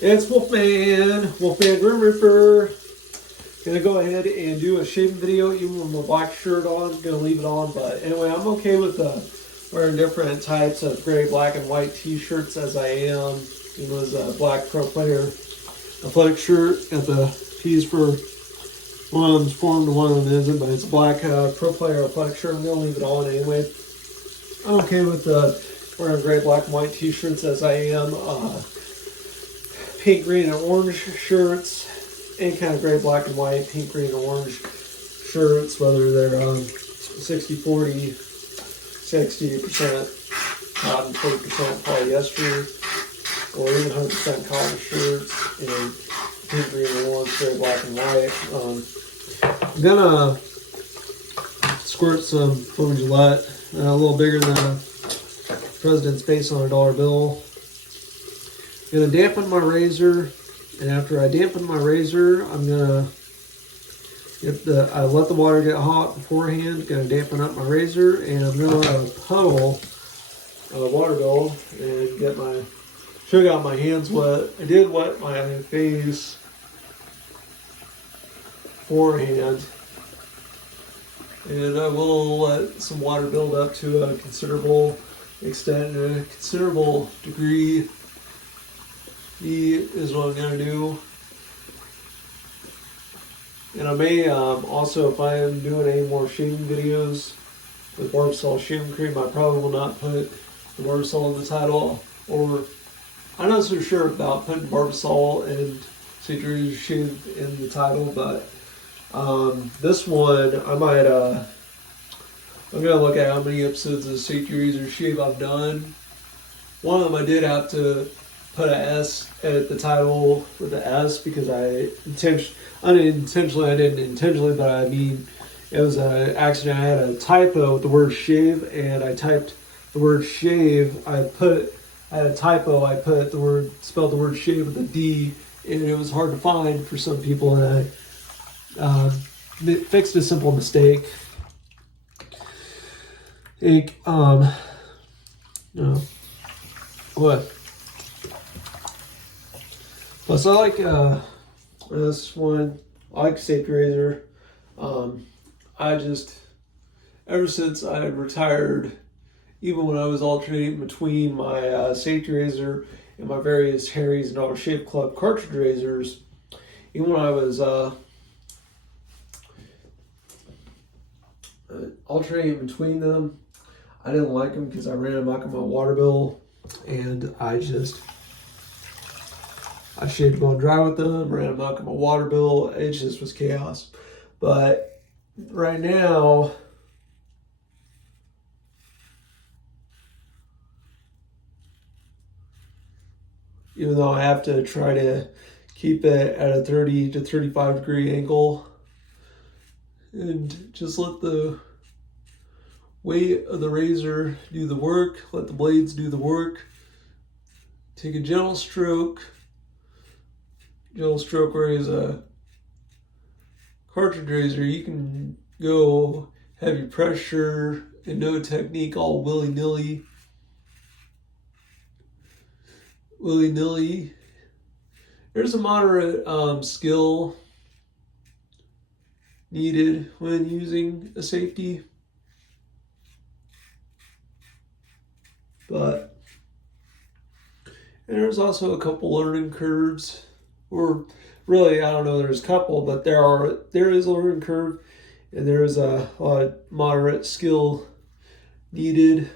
It's Wolfman Grim Reaper. Gonna go ahead and do a shaving video even with my black shirt on. Gonna leave it on, but anyway, I'm okay with wearing different types of gray, black, and white t-shirts as I am. It was a black Pro Player athletic shirt. Got the P's for one of them's formed, one of them isn't, but it's a black Pro Player athletic shirt. I'm gonna leave it on anyway. I'm okay with wearing gray, black, and white t-shirts as I am. Pink, green, and orange shirts. Any kind of gray, black, and white, pink, green, and orange shirts, whether they're 60-40, 60% cotton, 40% polyester, or even 100% cotton shirts in pink, green, and orange, gray, black, and white. I'm gonna squirt some foam Gillette, a little bigger than a president's face on a dollar bill. I'm gonna dampen my razor, and after I dampen my razor, I'm gonna I let the water get hot beforehand. Gonna dampen up my razor, and I'm gonna puddle a water bill and get should have got my hands wet. I did wet my face beforehand, and I will let some water build up to a considerable extent, and a considerable degree. Is what I'm going to do. And I may also, if I am doing any more shaving videos with Barbasol shaving cream, I probably will not put the Barbasol in the title. Or I'm not so sure about putting Barbasol and Safety Razor Shave in the title, but this one I might. I'm going to look at how many episodes of Safety Razor Shave I've done. One of them I did have to put an S at the title with the S because I didn't intentionally, but I mean, it was an accident. I had a typo with the word shave, and I typed the word shave. I had a typo. I spelled the word shave with a D, and it was hard to find for some people, and I fixed a simple mistake. What? Plus, I like this one. I like Safety Razor. Ever since I retired, even when I was alternating between my Safety Razor and my various Harry's and Dollar Shave Club cartridge razors, even when I was alternating between them, I didn't like them because I ran amok on my water bill, and I shaved bone dry with them, ran amok on my water bill. It just was chaos. But right now, even though I have to try to keep it at a 30 to 35 degree angle and just let the weight of the razor do the work, let the blades do the work, take a gentle stroke. Gentle stroke where is a cartridge razor, you can go heavy pressure and no technique all willy-nilly. There's a moderate skill needed when using a safety, and there's also a couple learning curves. Or really, I don't know, there's a couple, but there is a learning curve, and there is a moderate skill needed.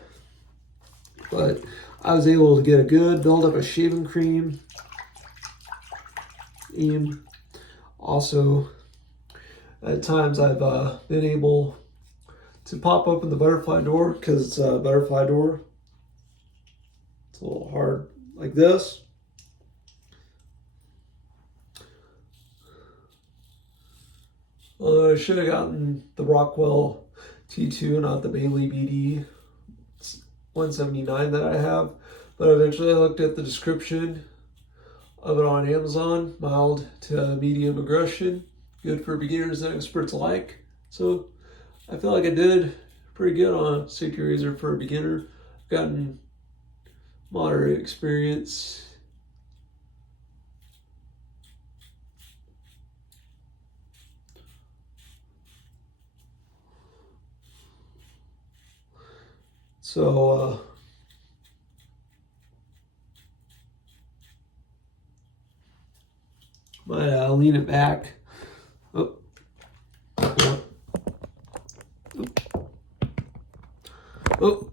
But I was able to get a good build-up of shaving cream. And also, at times I've been able to pop open the butterfly door, because it's a butterfly door. It's a little hard like this. I should have gotten the Rockwell T2, not the Bailey BD 179 that I have. But eventually I looked at the description of it on Amazon. Mild to medium aggression. Good for beginners and experts alike. So I feel like I did pretty good on a Safety Razor for a beginner. I've gotten moderate experience So might lean it back. Oh. Oh.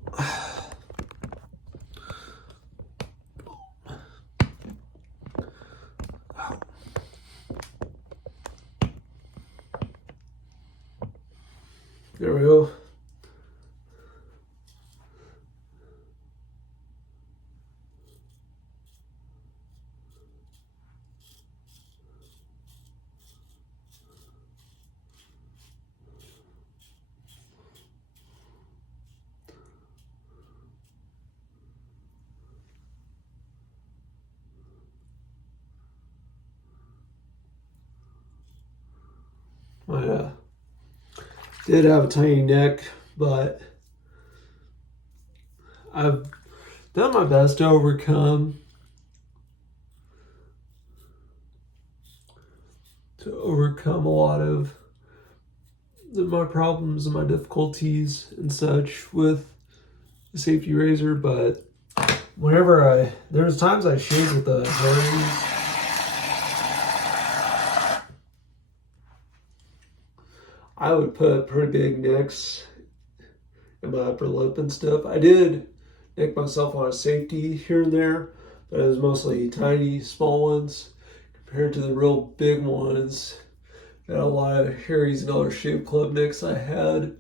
There we go. I did have a tiny neck, but I've done my best to overcome a lot of my problems and my difficulties and such with the safety razor. But whenever there's times I shave with the Harry's, I would put pretty big nicks in my upper lip and stuff. I did nick myself on a safety here and there, but it was mostly tiny, small ones compared to the real big ones. Got a lot of Harry's and Dollar Shave Club nicks I had.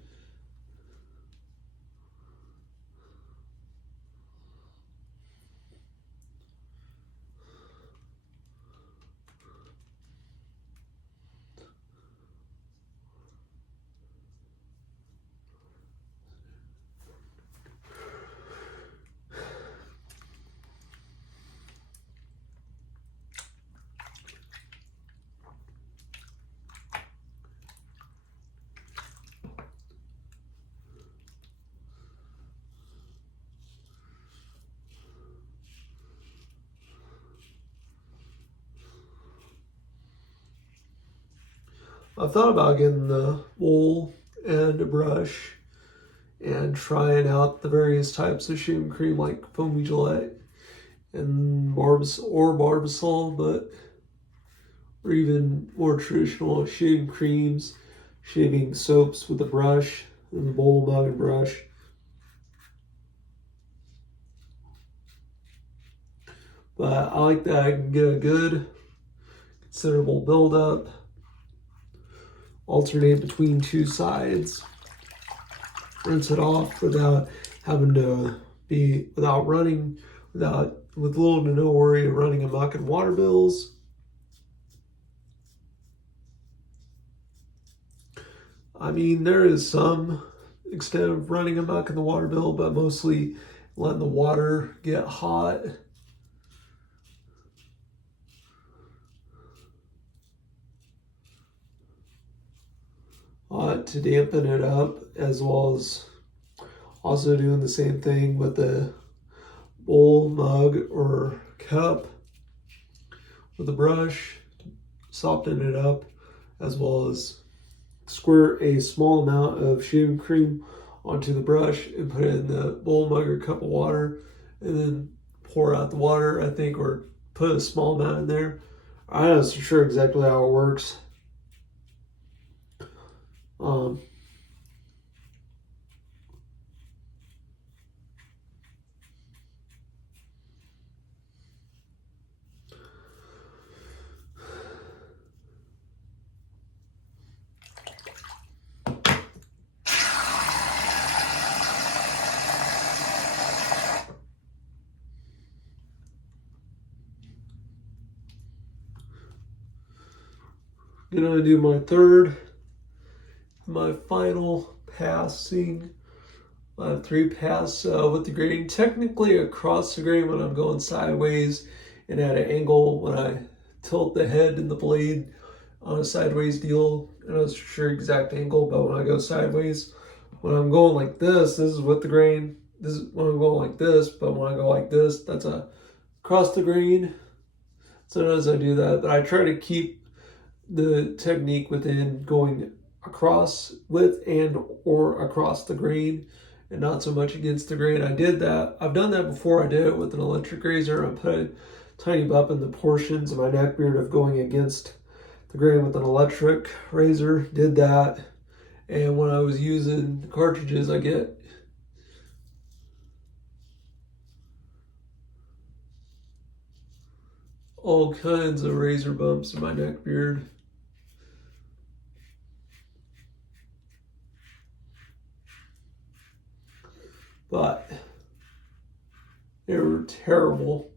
I thought about getting the wool and a brush and trying out the various types of shaving cream like Foamy Gillette and Barbasol, but or even more traditional shaving creams, shaving soaps with a brush and the bowl, mug, and brush. But I like that I can get a good, considerable buildup, alternate between two sides, rinse it off without having to with little to no worry of running amok in water bills. I mean, there is some extent of running amok in the water bill, but mostly letting the water get hot. To dampen it up, as well as also doing the same thing with the bowl, mug, or cup with a brush, soften it up, as well as squirt a small amount of shaving cream onto the brush and put it in the bowl, mug, or cup of water, and then pour out the water, I think, or put a small amount in there. I'm not sure exactly how it works. Gonna do my final passing. I have 3 pass with the grain, technically across the grain when I'm going sideways and at an angle when I tilt the head and the blade on a sideways deal. I'm not sure exact angle, but when I go sideways, when I'm going like this is with the grain. This is when I'm going like this, but when I go like this, that's across the grain. Sometimes I do that, but I try to keep the technique within going across with and or across the grain and not so much against the grain. I did that. I've done that before. I did it with an electric razor. I put a tiny bump in the portions of my neck beard of going against the grain with an electric razor. Did that. And when I was using cartridges, I get all kinds of razor bumps in my neck beard. But they were terrible.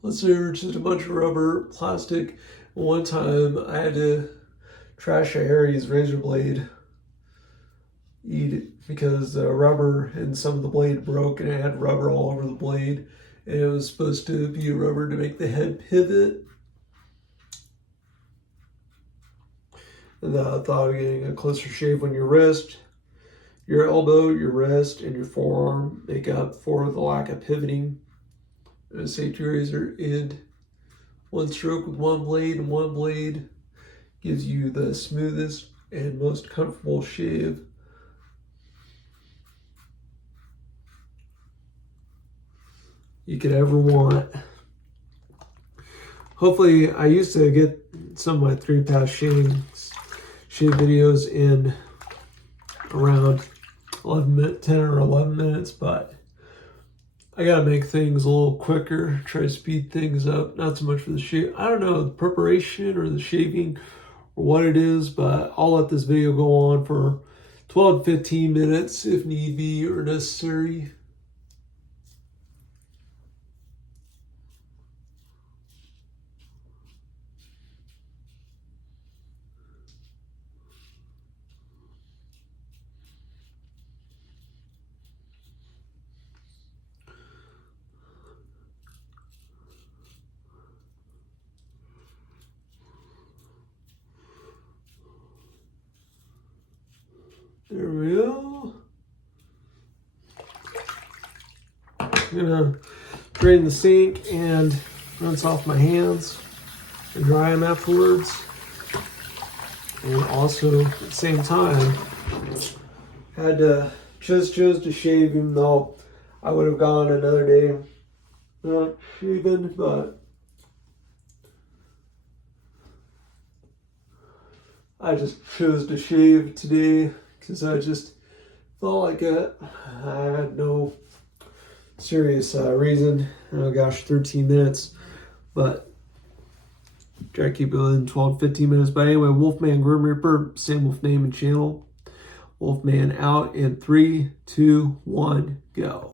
Plus, they were just a bunch of rubber, plastic. One time, I had to trash a Harry's razor blade, eat it, because the rubber and some of the blade broke, and it had rubber all over the blade. And it was supposed to be a rubber to make the head pivot. And I thought of getting a closer shave on your wrist. Your elbow, your wrist, and your forearm make up for the lack of pivoting. A safety razor and one stroke with one blade, and one blade gives you the smoothest and most comfortable shave. You could ever want. Hopefully, I used to get some of my 3-pass shave videos in around 10 or 11 minutes, but I gotta make things a little quicker, try to speed things up, not so much for the shave. I don't know, the preparation or the shaving or what it is, but I'll let this video go on for 12 to 15 minutes if need be or necessary. There we go. I'm gonna drain the sink and rinse off my hands and dry them afterwards. And also at the same time, had to chose to shave, even though I would have gone another day not shaving, but I just chose to shave today because I just felt like it. I had no serious reason. Oh gosh, 13 minutes, but try to keep it within 12, 15 minutes. But anyway, Wolfman Grim Reaper, same Wolf name and channel. Wolfman out in 3, 2, 1, go.